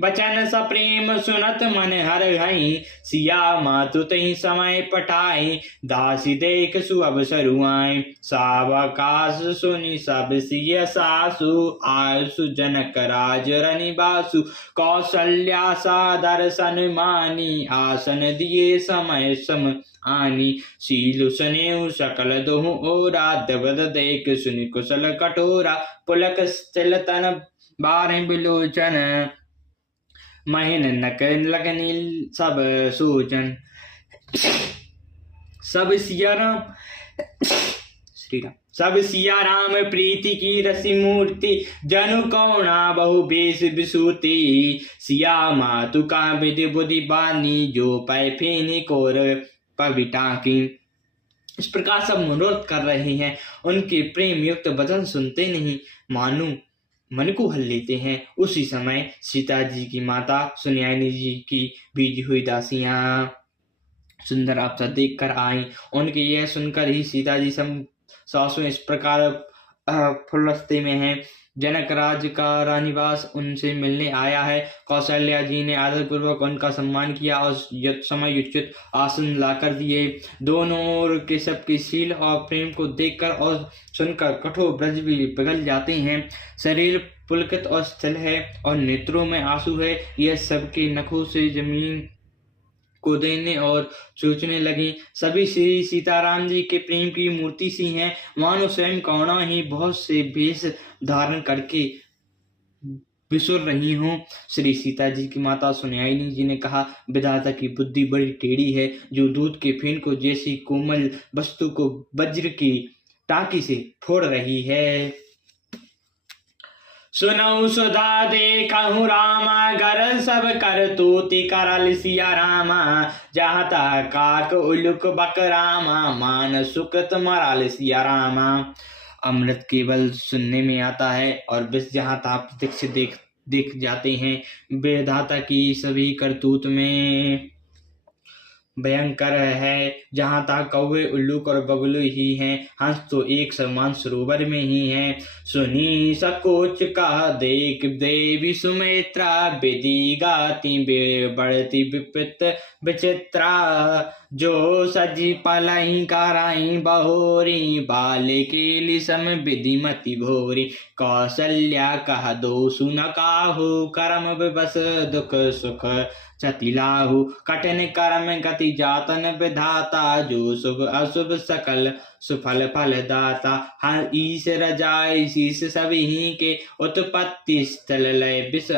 बचन सप्रेम सुनत मन हर हई, सिया मातु तही समय पठाई, दासी देख सुअवसरु आए, सावकाश सुनि सब सिय सासु, आसु जनक राज रनिबासु, कौशल्या सादर सन्मानी, आसन दिए समय सम आनी, शील सुनेउ सकल दोहु ओरा, दबद देख सुनि कुशल कठोरा, पुलक स्थिल तन बारह बिलोचन, महीन नक लगनी सब सूचन। सब सिया राम श्री राम सब सिया राम प्रीति की रसी मूर्ति, जनु कौणा बहु बेस विसूति, सिया मातु का विधि बुद्धि बानी, जो पै फेनी कोर पविटा की। इस प्रकार सब मनोरथ कर रहे हैं, उनके प्रेम युक्त वचन सुनते नहीं, मानो मन को हल लेते हैं। उसी समय सीता जी की माता सुनयनी जी की बीजी हुई दासियां सुंदर अवसर देख कर आई। उनके यह सुनकर ही सीता जी सब सासु इस प्रकार फुलस्ते में हैं। जनक राज का रानीवास उनसे मिलने आया है। कौशल्या जी ने आदर पूर्वक उनका सम्मान किया और समय उचित आसन लाकर दिए। दोनों ओर के सबके शील और प्रेम को देखकर और सुनकर कठोर ब्रज भी पिघल जाते हैं। शरीर पुलकित और स्थिर है और नेत्रों में आंसू है। यह सबके नखों से जमीन को देने और सोचने लगी। सभी श्री सीताराम जी के प्रेम की मूर्ति सी हैं, मानो स्वयं कौना ही बहुत से भेष धारण करके बिसुर रही हूँ। श्री सीता जी की माता सुनयनी जी ने कहा, विधाता की बुद्धि बड़ी टेढ़ी है, जो दूध के फेन को जैसी कोमल वस्तु को वज्र की टाकी से फोड़ रही है। सुनऊ सुधा देखहु रामा, घर सब कर तूति करल सिया रामा, जहाँ काक उलुक बक रामा, मान सुकृत मराल सिया रामा। अमृत केवल सुनने में आता है और विष जहाँ तहाँ प्रत्यक्ष देख जाते हैं। विधाता की सभी करतूत में भयंकर है। जहाँ तहाँ कौवे उल्लूक और बगुले ही हैं, हंस तो एक समान सरोवर में ही हैं। सुनी सकोच का देख देवी सुमित्रा, विधि गाती बढ़ती विपित विचित्रा, जो सजी पलही कराई बहोरी, बालिकेली सम विधिमति भोरी। कौशल्या कह दो सुन काहू, कर्म विवश दुख सुख चतिलाहु, कठिन कर्म गति जातन विधाता, जो शुभ अशुभ सकल सुफल फल दाता। हर ईश रजाई शीश सभी के, उत्पत्ति स्थल लय विष